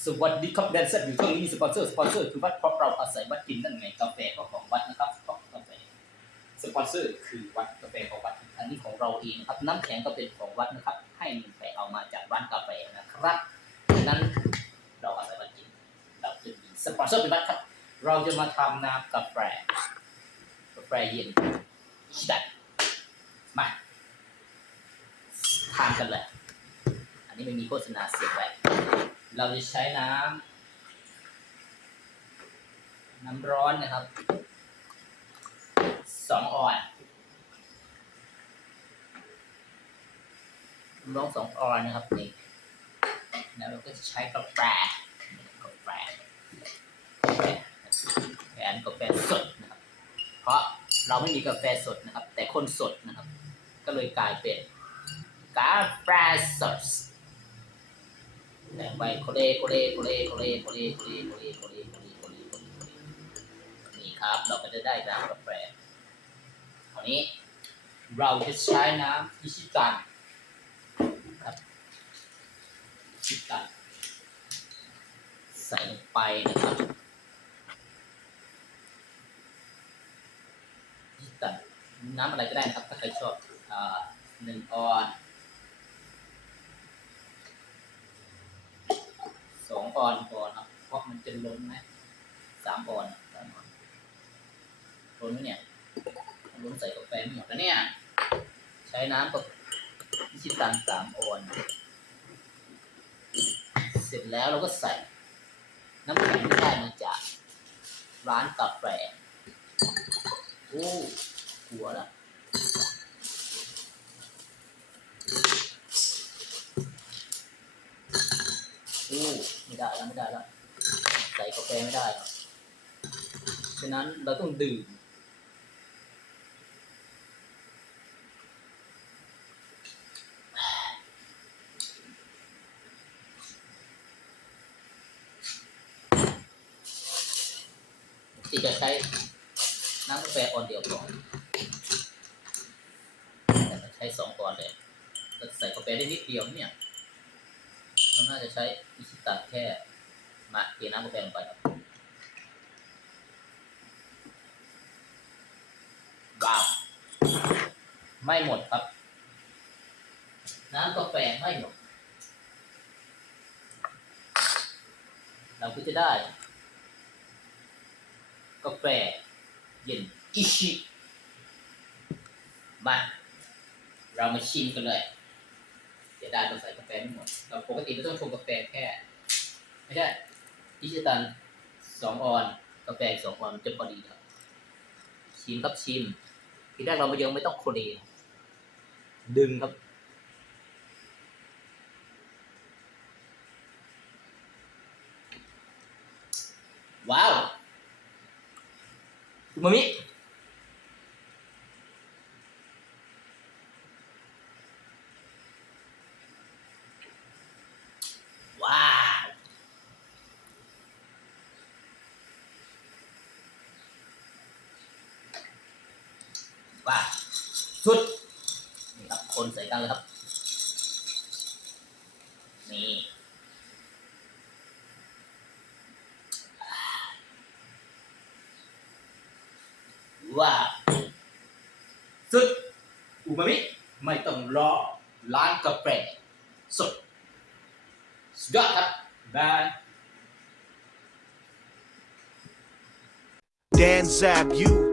สวัสดีครับแดนเซอร์อยู่ช่วงนี้สปอนเซอร์สปอนเซอร์คือวัดเพราะเราอาศัยวัดกินนั่นไงกาแฟก็ของวัดนะครับกาแฟสปอนเซอร์คือวัดกาแฟของวัดอันนี้ของเราเองนะครับน้ำแข็งก็เป็นของวัดนะครับ ให้มันไปเอามาจากร้านกาแฟนะครับดังนั้นเราอาศัยวัดกินเราจะมีสปอนเซอร์เป็นวัดครับ เราจะมาทำน้ำกาแฟกาแฟเย็นชิดันมาทานกันเลย อันนี้ไม่มีโฆษณาเสียงแหวก เราจะใช้น้ำน้ำร้อนนะครับสองออนน้ำร้อนสองออนนะครับนี่แล้วเราก็จะใช้กาแฟกาแฟกาแฟแฟนกาแฟสดนะครับ เพราะเราไม่มีกาแฟสดนะครับ แต่คนสดนะครับ ก็เลยกลายเป็นกาแฟสด แต่ไปโคเลโคเลโคเลโคเลโคเลโคเลโคเลโคเลโคเลโคเลโคเลนี่ครับ เราก็จะได้น้ำกาแฟคราวนี้เราจะใช้น้ำอิชิตันครับอิชิตัน ใส่ลงไปนะครับอิชิตันน้ำอะไรก็ได้นะครับ ถ้าใครชอบอ่าหนึ่งออน สองปอนด์พอครับ เพราะมันล้นไหมสามปอนด์สามปอนด์ล้นไหมเนี่ยล้นใส่กาแฟไม่หมดแล้วเนี่ย ใช้น้ำกับอิชิตันสามออนเสร็จแล้วเราก็ใส่ น้ำแข็งที่ได้มาจาก ร้านกาแฟโอ้กลัวละโอ้ไม่ได้แล้วไม่ได้แล้ว ส่กาแฟไม่ได้ครับฉะนั้นเราต้องดื่มที่จะใช้น้ำกาแฟออนเดียวก่อนแต่ใช้สองก่อนเลยใส่กาแฟได้นิดเดียวเนี่ยเราน่าจะใช้อิชิตันแค่ มาเทน้ำกาแฟลงไปครับว้าวไม่หมดครับ น้ำกาแฟไม่หมด เราก็จะได้ กาแฟเย็นอิชิมาเรามาชิมกันเลยเสียดาเราใส่กาแฟไม่หมดเราปกติเราต้องชงกาแฟแค่ ไม่ได้ อิชิตันสองออนกาแฟอีกสองออนมันจะพอดีครับ ชิมครับชิม ทีแรกเราไม่ยังไม่ต้องโคเดนะดึงครับ ว้าวอูมามิ ว้าว ว้าวสุดนี่ครับคนใส่กันเลยครับ นี่ว้าสุดอูมามิไม่ต้องรอร้านกาแฟสดสุดยอดครับบาย Dan Zab, you